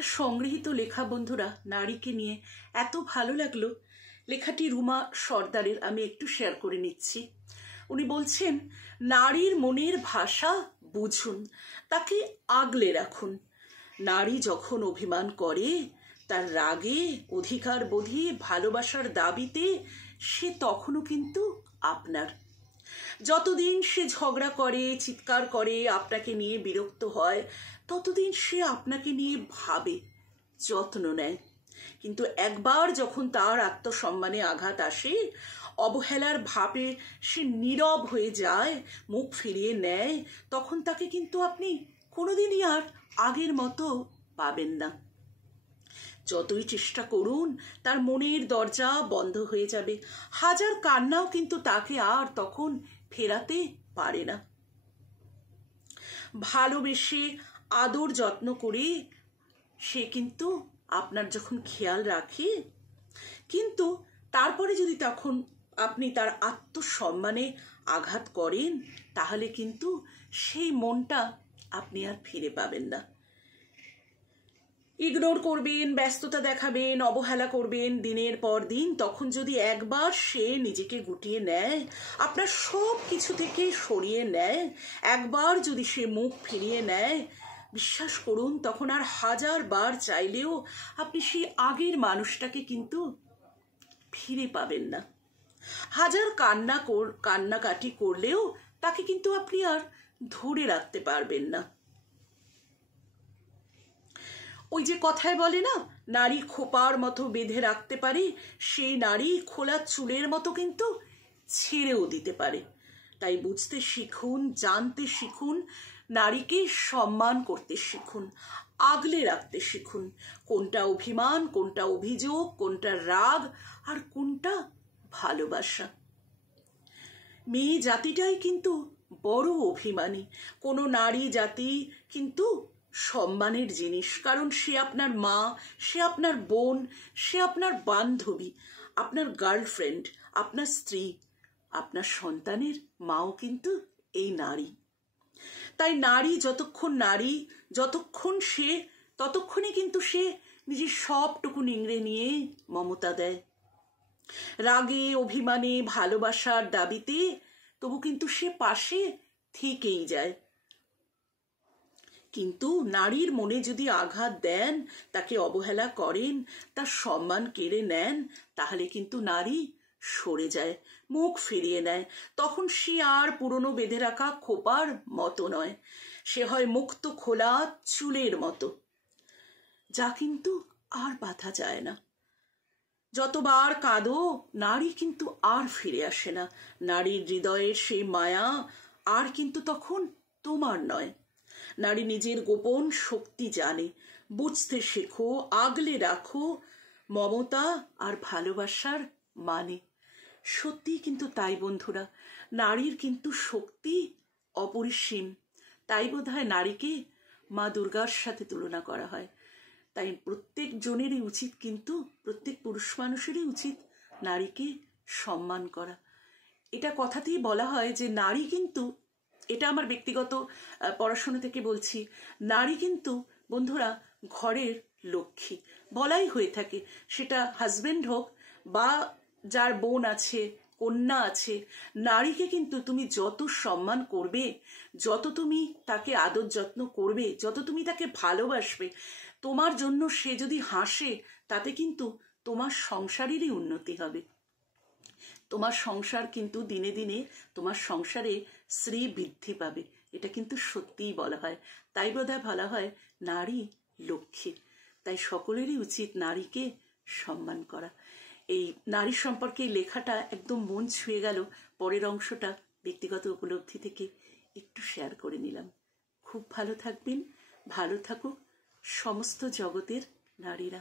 একটা সংগৃহীত লেখা বন্ধুরা, নারীকে নিয়ে এত ভালো লাগলো। লেখাটি রুমা সর্দারের, আমি একটু শেয়ার করে নিচ্ছি। উনি বলছেন, নারীর মনের ভাষা বুঝুন, তাকে আগলে রাখুন। নারী যখন অভিমান করে, তার রাগে, অধিকার বোধে, ভালোবাসার দাবিতে, সে তখনও কিন্তু আপনার। যতদিন সে ঝগড়া করে, চিৎকার করে, আপনাকে নিয়ে বিরক্ত হয়, ততদিন সে আপনাকে নিয়ে ভাবে, যত্ন নেয়। কিন্তু একবার যখন তার আত্মসম্মানে আঘাত আসে, অবহেলার ভাবে সে নীরব হয়ে যায়, মুখ ফিরিয়ে নেয়, তখন তাকে কিন্তু আপনি কোনোদিনই আর আগের মতো পাবেন না। যতই চেষ্টা করুন, তার মনের দরজা বন্ধ হয়ে যাবে। হাজার কান্নাও কিন্তু তাকে আর তখন ফেরাতে পারে না। ভালোবেসে আদর যত্ন করে সে কিন্তু আপনার যখন খেয়াল রাখে, কিন্তু তারপরে যদি তখন আপনি তার আত্মসম্মানে আঘাত করেন, তাহলে কিন্তু সেই মনটা আপনি আর ফিরে পাবেন না। ইগনোর করবেন, ব্যস্ততা দেখাবেন, অবহেলা করবেন দিনের পর দিন। তখন যদি একবার সে নিজেকে গুটিয়ে নেয়, আপনার সব কিছু থেকে সরিয়ে নেয়, একবার যদি সে মুখ ফিরিয়ে নেয়, বিশ্বাস করুন, তখন আর হাজার বার চাইলেও আপনি সেই আগের মানুষটাকে কিন্তু ফিরে পাবেন না। হাজার কান্নাকাটি করলেও তাকে কিন্তু আপনি আর ধরে রাখতে পারবেন না। ওই যে কথায় বলে না, নারী খোপার মতো বেঁধে রাখতে পারে, সেই নারী খোলা চুলের মতো কিন্তু ছেড়েও দিতে পারে। তাই বুঝতে শিখুন, জানতে শিখুন, নারীকে সম্মান করতে শিখুন, আগলে রাখতে শিখুন। কোনটা অভিমান, কোনটা অভিযোগ, কোনটা রাগ, আর কোনটা ভালোবাসা। মেয়ে জাতিটাই কিন্তু বড় অভিমানী। কোনো নারী জাতি কিন্তু সম্মানের জিনিস, কারণ সে আপনার মা, সে আপনার বোন, সে আপনার বান্ধবী, আপনার গার্লফ্রেন্ড, আপনার স্ত্রী, আপনার সন্তানের মাও কিন্তু এই নারী। তাই নারী যতক্ষণ সে, ততক্ষণই কিন্তু সে নিজের সবটুকু নিংড়ে নিয়ে মমতা দেয়। রাগে, অভিমানে, ভালোবাসার দাবিতে তবু কিন্তু সে পাশে থেকেই যায়। কিন্তু নারীর মনে যদি আঘাত দেন, তাকে অবহেলা করেন, তার সম্মান কেড়ে নেন, তাহলে কিন্তু নারী সরে যায়, মুখ ফিরিয়ে নেয়। তখন সে আর পুরনো বেঁধে রাখা খোপার মতো নয়, সে হয় মুক্ত খোলা চুলের মতো, যা কিন্তু আর বাঁধা যায় না। যতবার কাঁদো, নারী কিন্তু আর ফিরে আসে না। নারীর হৃদয়ের সেই মায়া আর কিন্তু তখন তোমার নয়। নারী নিজের গোপন শক্তি জানে। বুঝতে শেখো, আগলে রাখো মমতা আর ভালোবাসার মানে। সত্যি কিন্তু তাই বন্ধুরা, নারীর কিন্তু শক্তি অপরিসীম। তাই বোধহয় নারীকে মা দুর্গার সাথে তুলনা করা হয়। তাই প্রত্যেক জনেরই উচিত, কিন্তু প্রত্যেক পুরুষ মানুষেরই উচিত নারীকে সম্মান করা। এটা কথাতেই বলা হয় যে নারী কিন্তু, এটা আমার ব্যক্তিগত পড়াশোনা থেকে বলছি, নারী কিন্তু বন্ধুরা ঘরের লক্ষ্মী বলাই হয়ে থাকে। সেটা হাজবেন্ড হোক বা যার বোন আছে, কন্যা আছে, নারীকে কিন্তু তুমি যত সম্মান করবে, যত তুমি তাকে আদর যত্ন করবে, যত তুমি তাকে ভালোবাসবে, তোমার জন্য সে যদি হাসে, তাতে কিন্তু তোমার সংসারেরই উন্নতি হবে। তোমার সংসার কিন্তু দিনে দিনে, তোমার সংসারে শ্রী বৃদ্ধি পাবে। এটা কিন্তু সত্যিই বলা হয়। তাই বোধহয় বলা হয় নারী লক্ষ্মী। তাই সকলেরই উচিত নারীকে সম্মান করা। এই নারী সম্পর্কে এই লেখাটা একদম মন ছুঁয়ে গেল। পরের অংশটা ব্যক্তিগত উপলব্ধি থেকে একটু শেয়ার করে নিলাম। খুব ভালো থাকবেন, ভালো থাকুক সমস্ত জগতের নারীরা।